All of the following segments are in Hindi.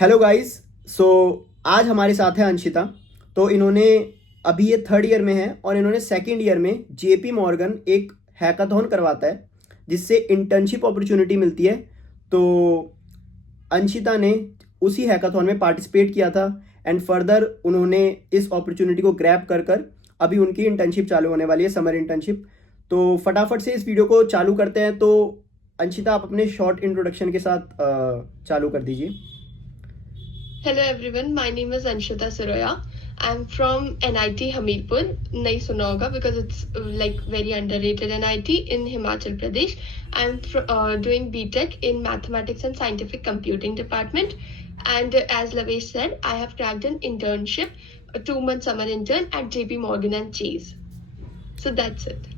Hello guys. सो आज हमारे साथ है अंशिता। तो इन्होंने अभी ये थर्ड ईयर में है और इन्होंने सेकंड ईयर में जेपी मॉर्गन एक हैकाथॉन करवाता है जिससे इंटर्नशिप अपॉर्चुनिटी मिलती है। तो अंशिता ने उसी हैकाथॉन में पार्टिसिपेट किया था एंड फर्दर उन्होंने इस अपॉर्चुनिटी को ग्रैब कर कर अभी उनकी इंटर्नशिप चालू होने वाली है, समर इंटर्नशिप। तो फटाफट से इस वीडियो को चालू करते हैं। तो अंशिता, आप अपने शॉर्ट इंट्रोडक्शन के साथ चालू कर दीजिए। Hello everyone, my name is Anshita Siroya. I'm from NIT Hamirpur. नहीं सुना होगा because it's like very underrated NIT in Himachal Pradesh. I'm doing BTech in Mathematics and Scientific Computing Department. And as Lavesh said, I have cracked an internship, a 2-month summer intern at JP Morgan and Chase. So that's it.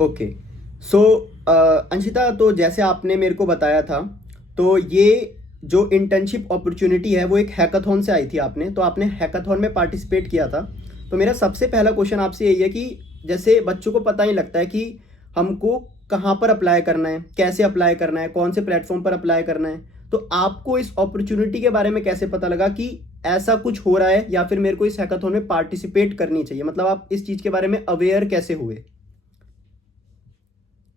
Okay. So Anshita, तो जैसे आपने मेरे को बताया था, तो ये जो इंटर्नशिप अपॉर्चुनिटी है वो एक हैकाथॉन से आई थी। तो आपने हैकाथॉन में पार्टिसिपेट किया था। तो मेरा सबसे पहला क्वेश्चन आपसे यही है कि जैसे बच्चों को पता ही लगता है कि हमको कहाँ पर अप्लाई करना है, कैसे अप्लाई करना है, कौन से प्लेटफॉर्म पर अप्लाई करना है, तो आपको इस अपॉर्चुनिटी के बारे में कैसे पता लगा कि ऐसा कुछ हो रहा है या फिर मेरे को इस हैकाथॉन में पार्टिसिपेट करनी चाहिए? मतलब आप इस चीज़ के बारे में अवेयर कैसे हुए?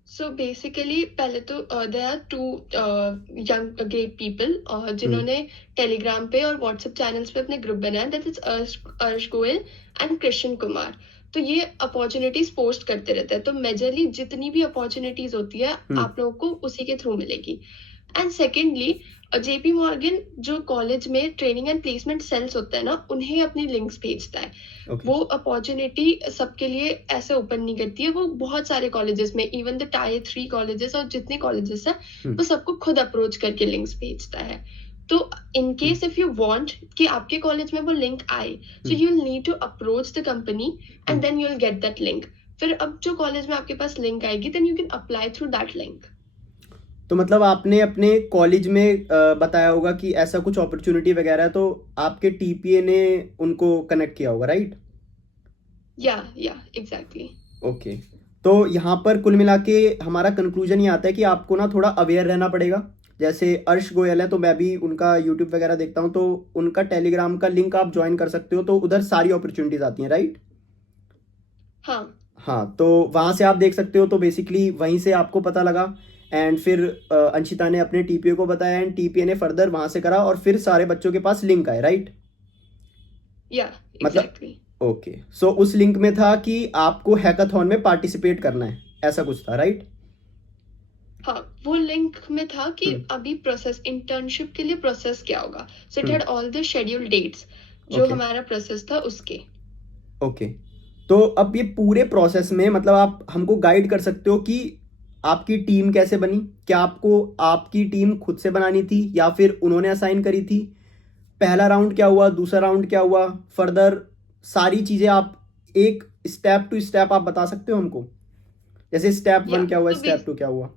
So basically पहले तो there are two young great people जिन्होंने टेलीग्राम पे और व्हाट्सएप चैनल्स पे अपने ग्रुप बनाया, दैट इज अर्श गोयल एंड कृष्ण कुमार। तो ये अपॉर्चुनिटीज पोस्ट करते रहते हैं। तो मेजरली जितनी भी अपॉर्चुनिटीज होती है आप लोगों को उसी के थ्रू मिलेगी। एंड सेकेंडली जेपी मॉर्गन जो कॉलेज में ट्रेनिंग एंड प्लेसमेंट सेल्स होता है ना, उन्हें अपनी लिंक्स भेजता है। वो अपॉर्चुनिटी सबके लिए ऐसे ओपन नहीं करती है, वो बहुत सारे कॉलेजेस में, इवन द टायर 3 कॉलेजेस और जितने कॉलेजेस है वो सबको खुद अप्रोच करके लिंक्स भेजता है। तो in case if you want कि आपके कॉलेज में वो लिंक आए, so you will need to approach the company and then you will get that link. फिर अब जो कॉलेज में आपके पास लिंक आएगी, then you can apply through that link. तो मतलब आपने अपने कॉलेज में बताया होगा कि ऐसा कुछ अपॉर्चुनिटी वगैरह है, तो आपके टीपीए ने उनको कनेक्ट किया होगा, राइट? या एग्जैक्टली। ओके। तो यहाँ पर कुल मिला के हमारा कंक्लूजन ये आता है कि आपको ना थोड़ा अवेयर रहना पड़ेगा। जैसे अर्श गोयल है, तो मैं भी उनका यूट्यूब वगैरह देखता हूँ, तो उनका टेलीग्राम का लिंक आप ज्वाइन कर सकते हो, तो उधर सारी अपॉर्चुनिटीज आती हैं, राइट? हाँ, तो वहाँ से आप देख सकते हो। तो बेसिकली वहीं से आपको पता लगा एंड फिर अंशिता ने अपने टीपीए को बताया एंड टीपीए ने फर्दर वहाँ से करा और फिर सारे बच्चों के पास लिंक आए, राइट? या मतलब ओके। सो उस लिंक में था कि आपको हैकाथॉन में पार्टिसिपेट करना है, ऐसा कुछ था, राइट? हाँ, वो लिंक में था कि अभी प्रोसेस इंटर्नशिप के लिए प्रोसेस क्या होगा। So it had all the schedule dates जो हमारा प्रोसेस था उसके। ओके। तो अब ये पूरे प्रोसेस में मतलब आप हमको गाइड कर सकते हो कि आपकी टीम कैसे बनी? क्या आपको आपकी टीम खुद से बनानी थी या फिर उन्होंने असाइन करी थी? पहला राउंड क्या हुआ, दूसरा राउंड क्या हुआ, फर्दर सारी चीजें आप एक स्टेप टू स्टेप आप बता सकते हो हमको? जैसे स्टेप 1 क्या हुआ, स्टेप 2 क्या हुआ?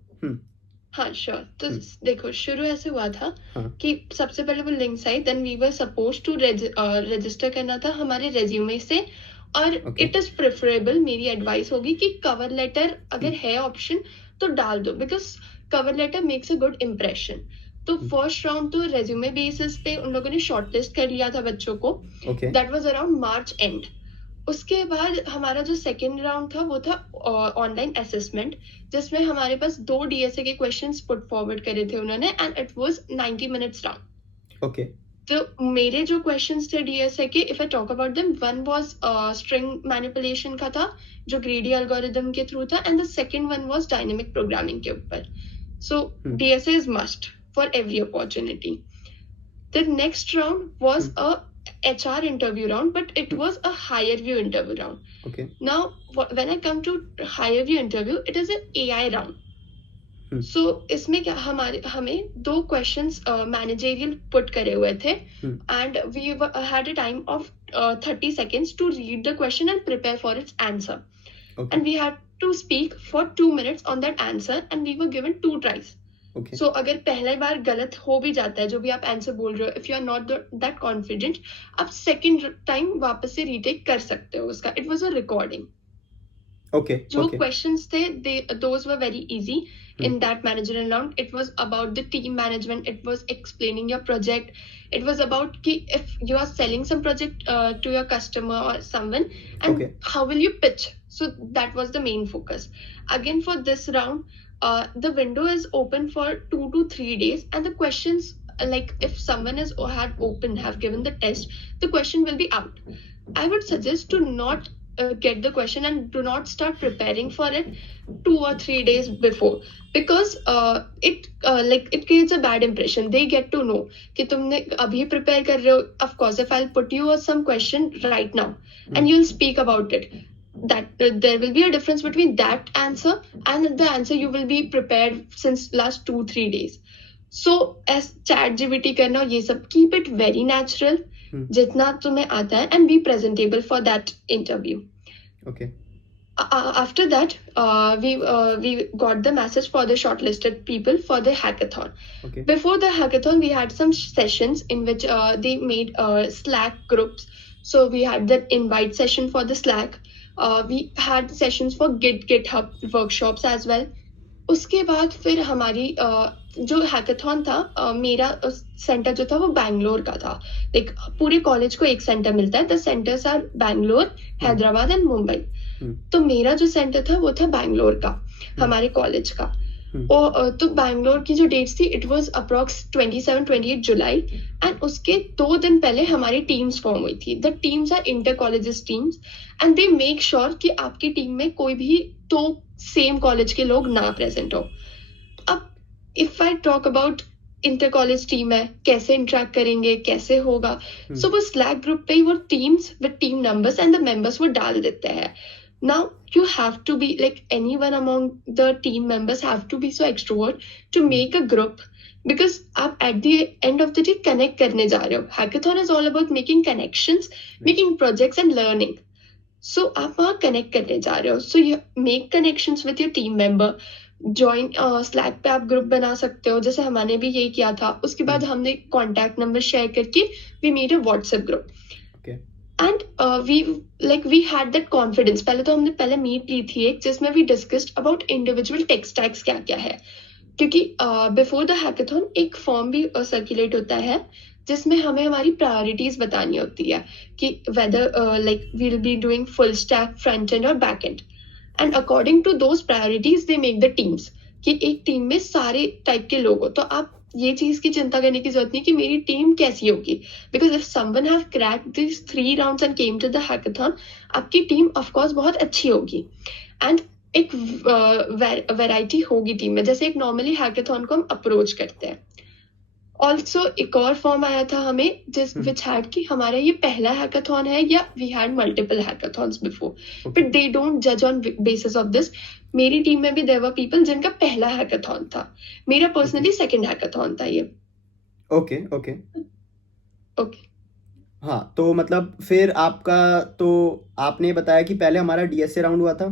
हाँ श्योर। तो देखो, शुरू ऐसे हुआ था कि सबसे पहले वो लिंक्स आई, then we were suppose to register करना था हमारे रेज्यूमे से। और इट इज प्रेफरेबल, मेरी एडवाइस होगी कि कवर लेटर अगर है ऑप्शन तो डाल दो, because cover letter makes a good impression. तो फर्स्ट राउंड तो रेज्यूमे बेसिस पे उन लोगों ने शॉर्टलिस्ट कर लिया था बच्चों को। That was around March and. उसके बाद हमारा जो सेकेंड राउंड था वो था ऑनलाइन असेसमेंट, जिसमें हमारे पास 2 डीएसए के क्वेश्चंस पुट फॉरवर्ड करे थे उन्होंने, and it was 90 minutes round. Okay. तो मेरे जो क्वेश्चंस थे डीएसए के, if I talk about them, one was string manipulation का था जो ग्रीडी एल्गोरिदम के थ्रू था, and the second one was dynamic programming के ऊपर। So DSA is must for every opportunity. The next round was a HR interview round, but it was a higher view interview round. Okay. Now, when I come to higher view interview, it is an AI round. So इसमें क्या हमें 2 questions managerial put करे हुए थे, and we had a time of 30 seconds to read the question and prepare for its answer. And we had to speak for 2 minutes on that answer, and we were given 2 tries. So अगर पहले बार गलत हो भी जाता है जो भी आप आंसर बोल रहे हो, if you are not that confident, आप सेकंड टाइम वापस से रीटेक कर सकते हो उसका। It was a recording. जो क्वेश्चंस थे those were very easy, in that managerial round. It was about the team management. It was explaining your project. It was about if you are selling some project to your customer or someone, and Okay. how will you pitch. So that was the main focus. Again, for this round, the window is open for 2 to 3 days, and the questions, like if someone have given the test, the question will be out. I would suggest to not get the question and do not start preparing for it 2 or 3 days before, because it creates a bad impression. They get to know कि तुमने अभी prepare कर रहे हो. Of course, if I'll put you some question right now and you'll speak about it, that there will be a difference between that answer and the answer you will be prepared since last 2-3 days. So as ChatGPT करना ये सब, keep it very natural. जितना तुम्हें आता है, and be presentable for that interview. Okay. After that, we got the message for the shortlisted people for the hackathon. Okay. Before the hackathon, we had some sessions in which they made Slack groups. So we had the invite session for the Slack. We had sessions for GitHub workshops as well. उसके बाद फिर हमारी जो हैकाथॉन था, मेरा सेंटर जो था वो बैंगलोर का था. लाइक पूरे कॉलेज को एक सेंटर मिलता है. The centres are Bangalore, Hyderabad and Mumbai. तो मेरा जो सेंटर था वो था बैंगलोर का, हमारे कॉलेज का. तो बैंगलोर की जो डेट्स थी, it was approx 27-28 July, and उसके 2 दिन पहले हमारी टीम्स फॉर्म हुई थी. The teams are inter colleges teams, and they make sure कि आपकी टीम में कोई भी तो सेम कॉलेज के लोग ना प्रेजेंट हो. अब if I talk about inter college team है, कैसे इंटरेक्ट करेंगे, कैसे होगा. सो वो स्लैक ग्रुप पे ही वो teams with team numbers and the members वो डाल देते हैं. Now you have to be like anyone among the team members have to be so extrovert to make a group, because आप at the end of the day connect करने जा रहे हो. Hackathon is all about making connections, making projects and learning. So आप वहाँ connect करने जा रहे हो. So you make connections with your team member. Join Slack पे आप group बना सकते हो, जैसे हमने भी यही किया था. उसके बाद हमने contact number share करके we made a WhatsApp group. And we had that confidence. पहले तो हमने पहले मीट ली थी एक, जिसमें we discussed about individual tech stacks क्या क्या है. क्योंकि बिफोर द हैकाथॉन एक फॉर्म भी सर्कुलेट होता है जिसमें हमें हमारी प्रायोरिटीज बतानी होती है कि whether like we will be doing full stack, front end और back end. And according to those priorities they make the teams कि एक टीम में सारे टाइप के लोग हो. तो आप ये चीज की चिंता करने की जरूरत नहीं कि मेरी टीम कैसी होगी, because if someone have cracked this 3 rounds and came to the hackathon, आपकी टीम ऑफ कोर्स बहुत अच्छी होगी. एंड एक वैरायटी होगी टीम में, जैसे एक नॉर्मली हैकाथॉन को हम अप्रोच करते हैं. ऑल्सो एक और फॉर्म आया था हमें जिस विच हैड कि हमारा ये पहला हैकाथॉन है या we had multiple hackathons before, but they don't जज ऑन बेसिस ऑफ दिस. मेरी टीम में भी देयर वर पीपल जिनका पहला हैकाथॉन था. मेरा पर्सनली सेकंड हैकाथॉन था ये. Okay okay okay. हाँ, तो मतलब फिर आपका, तो आपने बताया कि पहले हमारा डीएसए राउंड हुआ था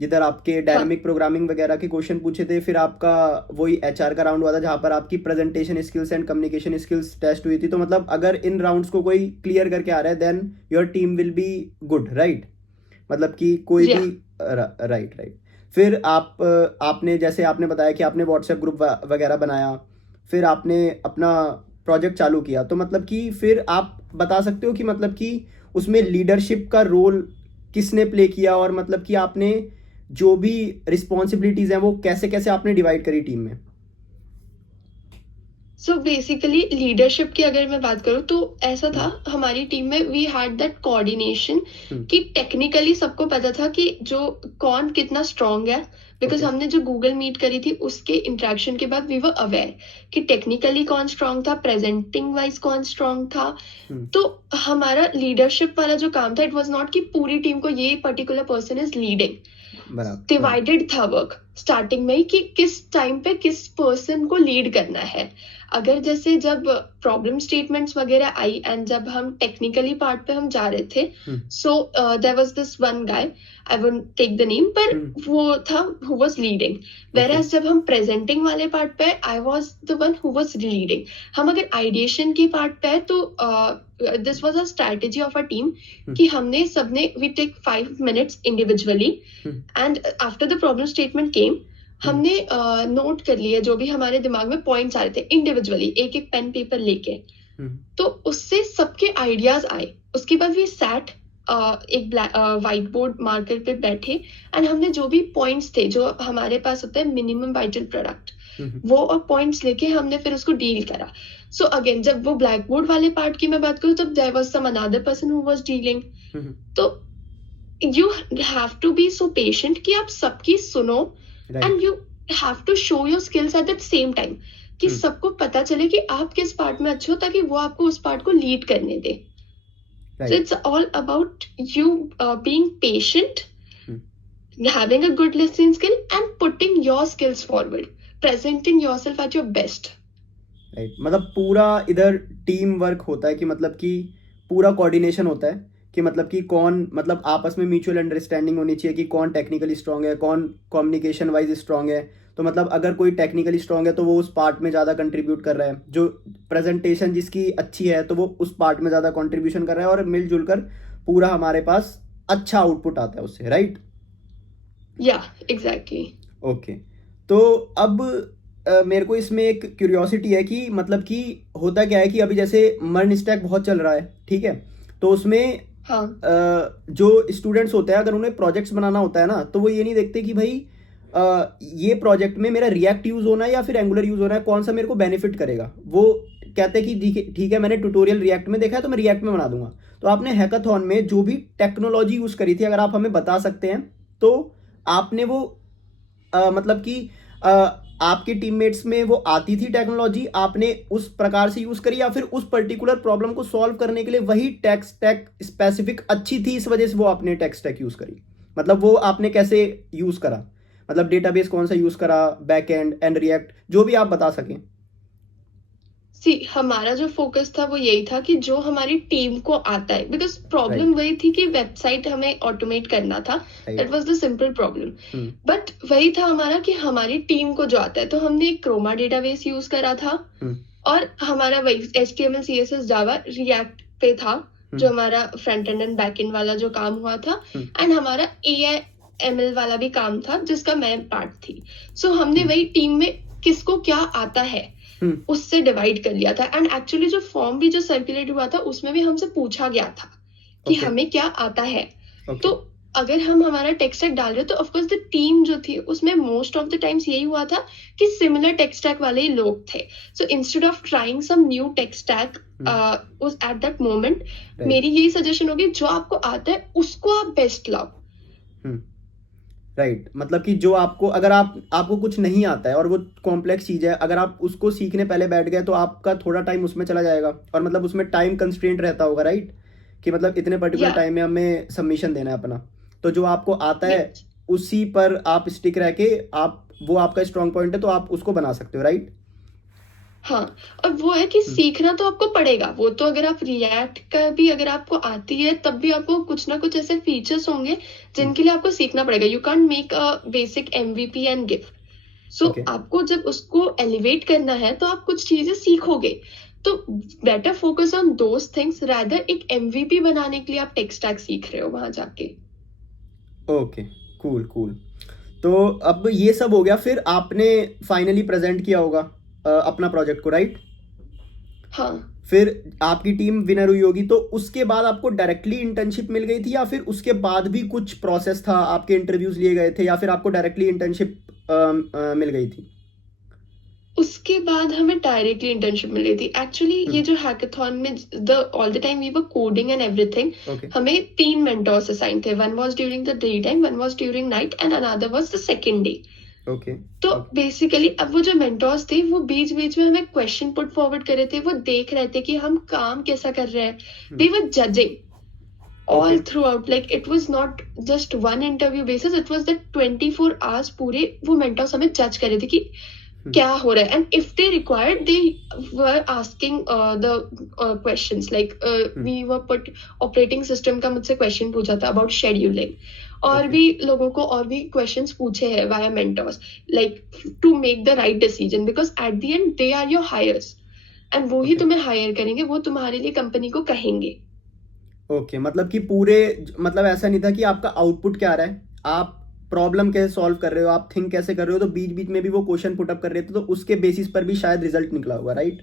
जिधर आपके डायनामिक प्रोग्रामिंग वगैरह के क्वेश्चन पूछे थे. फिर आपका वही एचआर का राउंड हुआ था जहाँ पर आपकी presentation skills and communication skills test हुई थी. तो मतलब अगर इन राउंड्स को कोई क्लियर करके आ रहा है then your team will be good, right? मतलब कि कोई भी राइट. फिर आपने जैसे आपने बताया कि आपने व्हाट्सएप ग्रुप वगैरह बनाया, फिर आपने अपना प्रोजेक्ट चालू किया. तो मतलब कि फिर आप बता सकते हो कि मतलब कि उसमें लीडरशिप का रोल किसने प्ले किया, और मतलब कि आपने जो भी रिस्पॉन्सिबिलिटीज हैं वो कैसे कैसे आपने डिवाइड करी टीम में? सो बेसिकली लीडरशिप की अगर मैं बात करूँ तो ऐसा था हमारी टीम में वी हैड दैट कोऑर्डिनेशन कि टेक्निकली सबको पता था कि जो कौन कितना स्ट्रांग है, बिकॉज हमने जो गूगल मीट करी थी उसके इंटरेक्शन के बाद वी वर अवेयर कि टेक्निकली कौन स्ट्रांग था, प्रेजेंटिंग वाइज कौन स्ट्रांग था. तो हमारा लीडरशिप वाला जो काम था, इट वाज नॉट कि पूरी टीम को ये particular person is leading. Divided था वर्क स्टार्टिंग में ही कि किस टाइम पे किस पर्सन को लीड करना है. अगर जैसे जब प्रॉब्लम स्टेटमेंट्स वगैरह आई एंड जब हम टेक्निकली पार्ट पे हम जा रहे थे, so there was this one guy, I won't take the name, पर वो था हु वाज लीडिंग. वेयरएज जब हम प्रेजेंटिंग वाले पार्ट पे, I was the one who was leading. हम अगर आइडिएशन के पार्ट पे तो this was a strategy of a team कि हमने सबने we take 5 minutes individually and after the problem statement came हमने नोट कर लिया जो भी हमारे दिमाग में पॉइंट्स आ रहे थे इंडिविजुअली, एक एक पेन पेपर लेके। तो उससे सबके आइडियाज आए। उसके बाद वी सैट एक व्हाइट बोर्ड मार्कर पे बैठे एंड हमने जो भी पॉइंट्स थे जो हमारे पास होता है मिनिमम वाइटल प्रोडक्ट, वो और पॉइंट्स लेके हमने फिर उसको डील करा। सो अगेन जब वो ब्लैक बोर्ड वाले पार्ट की मैं बात करूँ तब there was some another person who was dealing. तो you have to be so patient कि आप सबकी सुनो and you have to show your skills at the same time कि सबको पता चले कि आप किस पार्ट में अच्छे हो ताकि वो आपको उस पार्ट को लीड करने दे। So it's all about you being patient, having a good listening skill and putting your skills forward, presenting yourself at your best. Right मतलब पूरा इधर टीम वर्क होता है कि मतलब कि पूरा कोऑर्डिनेशन होता है कि मतलब कि कौन मतलब आपस में म्यूचुअल अंडरस्टैंडिंग होनी चाहिए कि कौन टेक्निकली स्ट्रांग है, कौन कम्युनिकेशन वाइज स्ट्रांग है। तो मतलब अगर कोई टेक्निकली स्ट्रांग है तो वो उस पार्ट में ज़्यादा कंट्रीब्यूट कर रहा है, जो प्रेजेंटेशन जिसकी अच्छी है तो वो उस पार्ट में ज़्यादा कंट्रीब्यूशन कर रहा है और मिलजुल कर पूरा हमारे पास अच्छा आउटपुट आता है उससे, राइट? या एग्जैक्टली। ओके, तो अब मेरे को इसमें एक क्यूरियोसिटी है कि मतलब कि होता क्या है कि अभी जैसे मर्न स्टैक बहुत चल रहा है, ठीक है? तो उसमें हाँ। जो स्टूडेंट्स होते हैं अगर उन्हें प्रोजेक्ट्स बनाना होता है ना तो वो ये नहीं देखते कि भाई ये प्रोजेक्ट में मेरा रिएक्ट यूज़ होना है या फिर एंगुलर यूज़ होना है, कौन सा मेरे को बेनिफिट करेगा। वो कहते हैं कि ठीक है मैंने ट्यूटोरियल रिएक्ट में देखा है तो मैं रिएक्ट में बना दूंगा। तो आपने हैकाथॉन में जो भी टेक्नोलॉजी यूज़ करी थी अगर आप हमें बता सकते हैं तो आपने वो मतलब कि आपके टीममेट्स में वो आती थी टेक्नोलॉजी, आपने उस प्रकार से यूज़ करी या फिर उस पर्टिकुलर प्रॉब्लम को सॉल्व करने के लिए वही टेक स्टैक स्पेसिफिक अच्छी थी इस वजह से वो आपने टेक स्टैक यूज़ करी? मतलब वो आपने कैसे यूज़ करा, मतलब डेटाबेस कौन सा यूज़ करा, बैक एंड रिएक्ट, जो भी आप बता सकें। सी हमारा जो फोकस था वो यही था कि जो हमारी टीम को आता है, बिकॉज प्रॉब्लम वही थी कि वेबसाइट हमें ऑटोमेट करना था। That was the simple problem. But वही था हमारा कि हमारी टीम को जो आता है, तो हमने एक क्रोमा डेटाबेस यूज करा था और हमारा वही HTML CSS जावा रिएक्ट पे था जो हमारा फ्रंट एंड बैक एंड वाला जो काम हुआ था, एंड हमारा AI/ML वाला भी काम था जिसका मैं पार्ट थी। सो हमने वही टीम में किसको क्या आता है उससे डिवाइड कर लिया था। एंड एक्चुअली जो फॉर्म भी जो सर्कुलेट हुआ था उसमें भी हमसे पूछा गया था कि हमें क्या आता है। तो अगर हम हमारा टेक स्टैक डाल रहे तो ऑफ कोर्स द टीम जो थी उसमें मोस्ट ऑफ द टाइम्स यही हुआ था कि सिमिलर टेक स्टैक वाले ही लोग थे। So instead of trying some new tech stack at that moment, मेरी यही सजेशन होगी जो आपको आता है उसको आप बेस्ट लाओ। राइट मतलब कि जो आपको अगर आपको कुछ नहीं आता है और वो कॉम्प्लेक्स चीज़ है, अगर आप उसको सीखने पहले बैठ गए तो आपका थोड़ा टाइम उसमें चला जाएगा और मतलब उसमें टाइम कंस्ट्रेंट रहता होगा, राइट? कि मतलब इतने पर्टिकुलर टाइम में हमें सबमिशन देना है अपना। तो जो आपको आता है उसी पर आप स्टिक रह के आप वो आपका स्ट्रॉन्ग पॉइंट है तो आप उसको बना सकते हो, राइट? हाँ, और वो है कि सीखना तो आपको पड़ेगा। वो तो अगर आप रिएक्ट का भी अगर आपको आती है तब भी आपको कुछ ना कुछ ऐसे फीचर्स होंगे जिनके लिए आपको सीखना पड़ेगा। You can make a basic MVP and give. So आपको जब उसको एलिवेट करना है तो आप कुछ चीजें सीखोगे। तो better focus on those things rather एक MVP बनाने के लिए आप टेक स्टैक सीख रहे हो वहां जाके। Okay, cool. तो अब ये सब हो गया, फिर आपने फाइनली प्रेजेंट किया होगा अपना प्रोजेक्ट को, राइट? हाँ। फिर आपकी टीम विनर हुई होगी, तो उसके बाद आपको डायरेक्टली इंटर्नशिप मिल गई थी या फिर उसके बाद भी कुछ प्रोसेस था, आपके इंटरव्यूज लिए गए थे या फिर आपको डायरेक्टली इंटर्नशिप मिल गई थी? उसके बाद हमें डायरेक्टली इंटर्नशिप मिल रही थी। एक्चुअली ये जो हैकाथॉन में all the time we were coding and everything, हमें 3 मेंटर्स असाइन थे। One was during the day time, one was during night and another was the second day. तो बेसिकली अब वो जो मेंटर्स थे वो बीच बीच में हमें क्वेश्चन पुट फॉरवर्ड कर रहे थे, वो देख रहे थे कि हम काम कैसा कर रहे हैं। दे वर judging all throughout, like it was not just one interview basis, it was the 24 hours पूरे वो mentors हमें जज कर रहे थे कि क्या हो रहा है। And if they required they were asking the questions like we were put operating system का मुझसे क्वेश्चन पूछा था अबाउट शेड्यूलिंग, और भी लोगों को और भी क्वेश्चंस पूछे हैं via mentors, like to make the right decision, because at the end they are your hirers and वो ही तुम्हें हायर करेंगे, वो तुम्हारे लिए कंपनी को कहेंगे। ओके मतलब कि पूरे मतलब ऐसा नहीं था कि आपका आउटपुट क्या आ रहा है, आप प्रॉब्लम कैसे सॉल्व कर रहे हो, आप थिंक कैसे कर रहे हो, तो बीच बीच में भी वो क्वेश्चन पुट अप कर रहे थे, तो उसके बेसिस पर भी शायद रिजल्ट निकला होगा, राइट?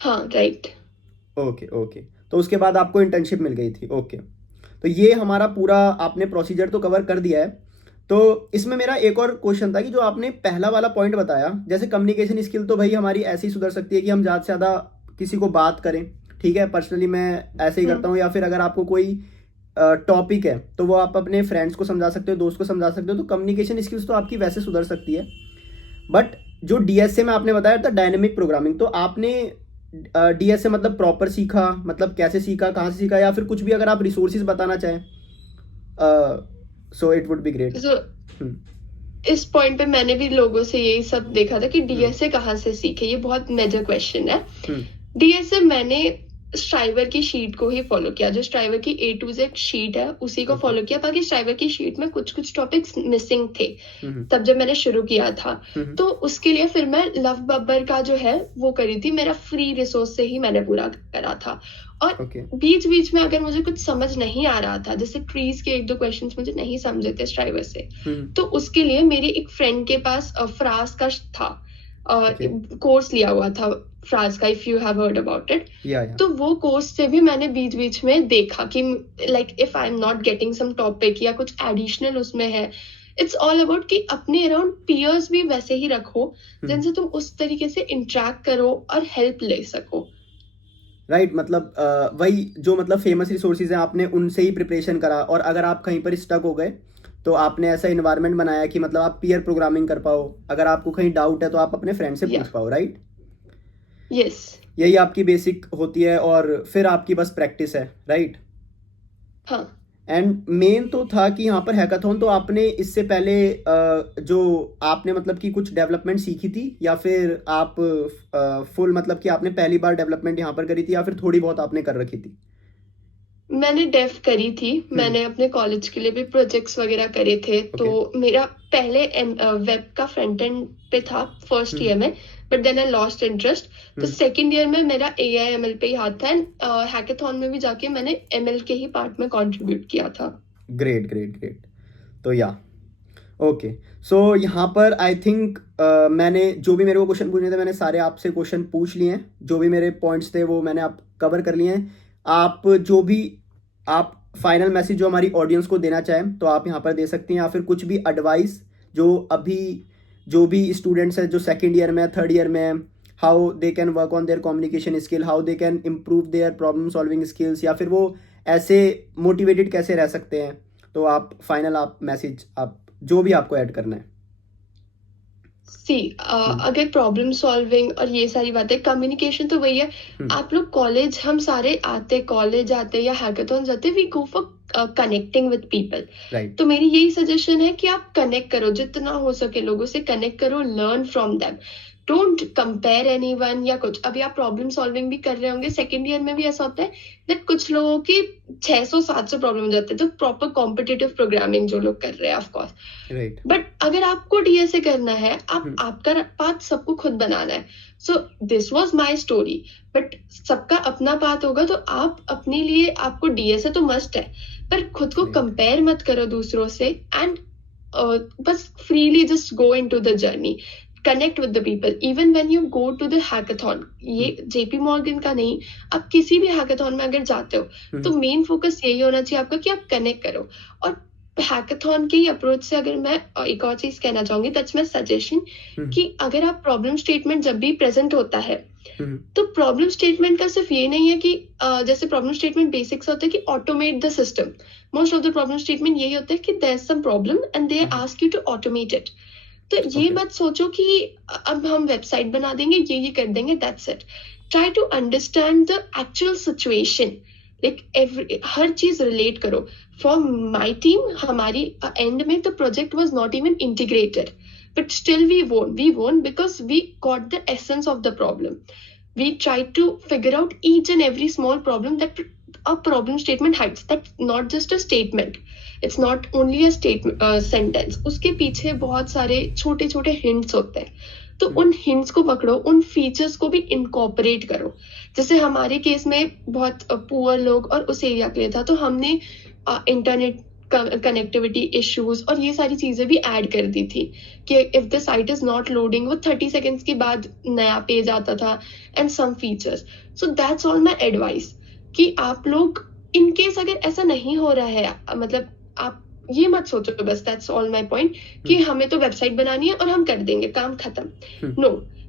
हाँ, राइट। ओके ओके, तो उसके बाद आपको इंटर्नशिप मिल गई थी। ओके, तो ये हमारा पूरा आपने प्रोसीजर तो कवर कर दिया है। तो इसमें मेरा एक और क्वेश्चन था कि जो आपने पहला वाला पॉइंट बताया, जैसे कम्युनिकेशन स्किल तो भाई हमारी ऐसे ही सुधर सकती है कि हम ज़्यादा से ज़्यादा किसी को बात करें, ठीक है, पर्सनली मैं ऐसे ही करता हूँ, या फिर अगर आपको कोई टॉपिक है तो वो आप अपने फ्रेंड्स को समझा सकते हो, दोस्त को समझा सकते हो, तो कम्युनिकेशन स्किल्स तो आपकी वैसे सुधर सकती है। बट जो डीएसए में आपने बताया था डायनेमिक प्रोग्रामिंग, तो आपने डीएसए मतलब प्रॉपर सीखा, मतलब कैसे सीखा, कहाँ से सीखा, या फिर कुछ भी अगर आप रिसोर्सेज बताना चाहें, so it would be great. So इस पॉइंट पे मैंने भी लोगों से यही सब देखा था कि डीएसए कहाँ से सीखे, ये बहुत मेजर क्वेश्चन है। डीएसए मैंने स्ट्राइवर की शीट को ही फॉलो किया, जो स्ट्राइवर की A to Z शीट है उसी को फॉलो किया। बाकी स्ट्राइवर की शीट में कुछ कुछ टॉपिक्स मिसिंग थे तब जब मैंने शुरू किया था, तो उसके लिए फिर मैं लव बब्बर का जो है वो करी थी, मेरा फ्री रिसोर्स से ही मैंने पूरा करा था। और बीच बीच में अगर मुझे कुछ समझ नहीं आ रहा था, जैसे ट्रीज के एक दो क्वेश्चंस मुझे नहीं समझे थे स्ट्राइवर से, तो उसके लिए मेरी एक फ्रेंड के पास फ्रास का था, कोर्स लिया हुआ था फ्रास का, if you have heard about it. तो वो कोर्स से भी मैंने बीच बीच में देखा कि like if I am not getting some topic या कुछ एडिशनल उसमें है, इट्स ऑल अबाउट कि अपने अराउंड पीयर्स भी वैसे ही रखो जिनसे तुम उस तरीके से इंटरेक्ट करो और हेल्प ले सको। राइट, मतलब वही जो मतलब फेमस रिसोर्सेज हैं आपने उनसे ही प्रिपरेशन करा, और अगर आप कहीं पर स्टक हो गए तो आपने ऐसा इन्वायरमेंट बनाया कि मतलब आप पीयर प्रोग्रामिंग कर पाओ, अगर आपको कहीं डाउट है तो आप अपने फ्रेंड से पूछ पाओ, राइट? यस, यही आपकी बेसिक होती है, और फिर आपकी बस प्रैक्टिस है, राइट? हाँ। एंड मेन तो था कि यहाँ पर हैकाथॉन, तो आपने इससे पहले जो आपने मतलब कि कुछ डेवलपमेंट सीखी थी, या फिर आप फुल मतलब कि आपने पहली बार डेवलपमेंट यहाँ पर करी थी, या फिर थोड़ी बहुत आपने कर रखी थी? मैंने डेफ करी थी, मैंने अपने कॉलेज के लिए भी प्रोजेक्ट्स वगैरह करे थे। तो मेरा पहले वेब का फ्रंट एंड पे था फर्स्ट ईयर में, but then I lost interest. तो सेकंड ईयर में मेरा AI/ML पे ही हाथ था, एंड हैकाथॉन में भी जाके मैंने ML के ही पार्ट में कंट्रीब्यूट किया था। Great great great. तो या ओके, सो यहाँ पर आई थिंक मैंने जो भी मेरे को क्वेश्चन पूछने थे मैंने सारे आपसे क्वेश्चन पूछ लिए हैं, जो भी मेरे पॉइंट्स थे वो मैंने आप कवर कर लिए हैं। आप जो भी आप फाइनल मैसेज जो हमारी ऑडियंस को देना चाहें तो आप यहाँ पर दे सकती हैं, या फिर कुछ भी एडवाइस जो अभी जो भी स्टूडेंट्स हैं जो सेकेंड ईयर में, थर्ड ईयर में, how they can work on their communication skill, how they can improve their problem solving skills, या फिर वो ऐसे मोटिवेटेड कैसे रह सकते हैं, तो आप फाइनल आप मैसेज आप जो भी आपको ऐड करना है। अगर प्रॉब्लम सॉल्विंग और ये सारी बातें, कम्युनिकेशन तो वही है। आप लोग कॉलेज, हम सारे कॉलेज आते या हैकाथॉन जाते, we go for connecting with people. तो मेरी यही सजेशन है कि आप कनेक्ट करो, जितना हो सके लोगों से कनेक्ट करो, learn from them, don't compare anyone या कुछ। अभी आप प्रॉब्लम सॉल्विंग भी कर रहे होंगे, सेकेंड ईयर में भी ऐसा होता है दैट कुछ लोगों की 600-700 प्रॉब्लम हो जाते हैं, तो प्रॉपर कॉम्पिटिटिव प्रोग्रामिंग जो लोग कर रहे हैं, ऑफ कोर्स, राइट। बट अगर आपको डीएसए करना है, आपका पाथ सबको खुद बनाना है। So this was my story, but सबका अपना पाथ होगा, तो आप अपने लिए, आपको डीएसए तो मस्ट है, पर खुद को कंपेयर मत करो दूसरों से, एंड बस freely just go into the journey, connect with the people even when you go to the hackathon. ये JP मॉर्गन का नहीं, आप किसी भी हैकाथॉन में अगर जाते हो तो मेन फोकस यही होना चाहिए आपका कि आप कनेक्ट करो। और हैकाथॉन की अप्रोच से अगर मैं एक और चीज कहना चाहूंगी, दैट्स माय सजेशन, कि अगर आप प्रॉब्लम स्टेटमेंट जब भी प्रेजेंट होता है, तो प्रॉब्लम स्टेटमेंट का सिर्फ ये नहीं है कि जैसे प्रॉब्लम स्टेटमेंट बेसिक्स होता है कि automate the system. Most of the problem statement यही होता है कि there is some problem and they ask you to automate it. तो ये मत सोचो कि अब हम वेबसाइट बना देंगे, ये कर देंगे, that's it. Try to understand the actual situation, like हर चीज रिलेट करो। फॉर माई टीम, हमारी एंड में the project was not even integrated, but still we won because we got the essence of the problem. We tried to figure out each and every small problem that a problem statement hides. That's not just a statement, it's not only a statement sentence. उसके पीछे बहुत सारे छोटे छोटे hints होते हैं, तो उन hints को पकड़ो, उन features को भी incorporate करो। जैसे हमारे केस में बहुत पुअर लोग और उस एरिया के लिए था, तो हमने इंटरनेट कनेक्टिविटी इश्यूज और ये सारी चीजें भी ऐड कर दी थी कि if the site is not loading वो 30 सेकेंड्स के बाद नया पेज आता था and some features. So that's all my advice कि आप लोग इन केस अगर ऐसा नहीं हो रहा है, मतलब आप ये मत सोचो बस, दैट्स ऑल माई पॉइंट, कि हमें तो वेबसाइट बनानी है और हम कर देंगे, काम खत्म. No,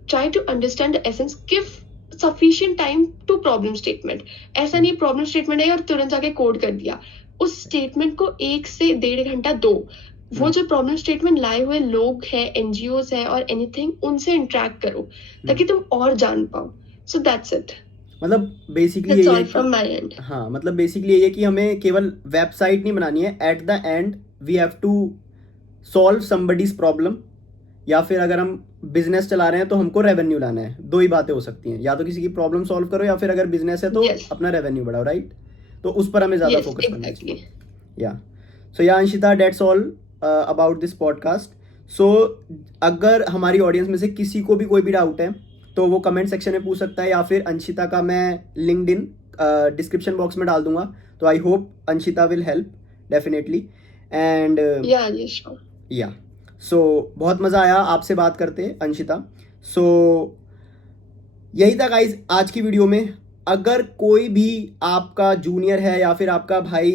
try to understand the essence, give sufficient time to problem statement. ऐसा नहीं प्रॉब्लम स्टेटमेंट है और तुरंत जाके कोड कर दिया. उस स्टेटमेंट को 1 से 1.5 घंटा दो. वो जो प्रॉब्लम स्टेटमेंट लाए हुए लोग हैं, एनजीओस है और एनीथिंग, उनसे इंटरेक्ट करो ताकि तुम और जान पाओ. So that's it. मतलब बेसिकली That's ये all है from कि my end. हाँ, मतलब बेसिकली ये है कि हमें केवल वेबसाइट नहीं बनानी है, at the end we have to solve somebody's problem. या फिर अगर हम बिजनेस चला रहे हैं तो हमको रेवेन्यू लाना है. दो ही बातें हो सकती हैं, या तो किसी की प्रॉब्लम सॉल्व करो या फिर अगर बिजनेस है तो Yes. अपना रेवेन्यू बढ़ाओ, राइट? तो उस पर हमें ज़्यादा Yes, फोकस करना exactly. चाहिए. Yeah so yeah Anshita, that's all about this podcast. So अगर हमारी ऑडियंस में से किसी को भी कोई भी डाउट है तो वो कमेंट सेक्शन में पूछ सकता है, या फिर अंशिता का मैं लिंक्डइन डिस्क्रिप्शन बॉक्स में डाल दूंगा. तो I hope Anshita will help definitely. And Yeah, yeah, sure. या सो बहुत मज़ा आया आपसे बात करते अंशिता. सो यही था गाइज आज की वीडियो में. अगर कोई भी आपका जूनियर है या फिर आपका भाई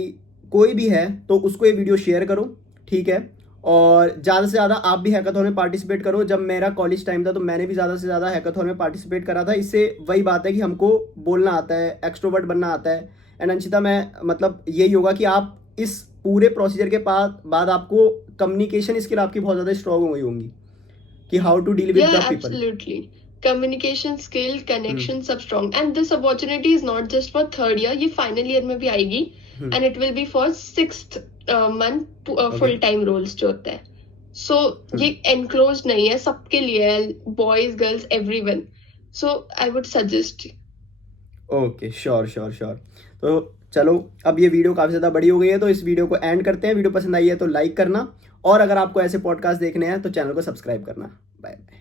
कोई भी है तो उसको ये वीडियो शेयर करो, ठीक है? और ज़्यादा से ज़्यादा आप भी हैकाथॉन में पार्टिसिपेट करो. जब मेरा कॉलेज टाइम था तो मैंने भी ज़्यादा से ज़्यादा हैकाथॉन में पार्टिसिपेट करा था. इससे वही बात है कि हमको बोलना आता है, एक्सट्रोवर्ट बनना आता है. एंड अंशिता, मैं मतलब यही होगा कि आप इस पूरे प्रोसीजर के बाद आपको कम्युनिकेशन स्किल आपकी बहुत ज़्यादा स्ट्रांग हो गई होंगी कि how to deal with Yeah, the people. absolutely. Communication skill, connection सब strong. And this opportunity is not just for third year, ये final year में भी आएगी. And it will be for 6th month full time roles जो होता है. So ये enclosed नहीं है, सबके लिए है, boys, girls, everyone. So I would suggest. Okay, sure. तो चलो, अब ये वीडियो काफ़ी ज़्यादा बड़ी हो गई है तो इस वीडियो को एंड करते हैं. वीडियो पसंद आई है तो लाइक करना, और अगर आपको ऐसे पॉडकास्ट देखने हैं तो चैनल को सब्सक्राइब करना. Bye bye.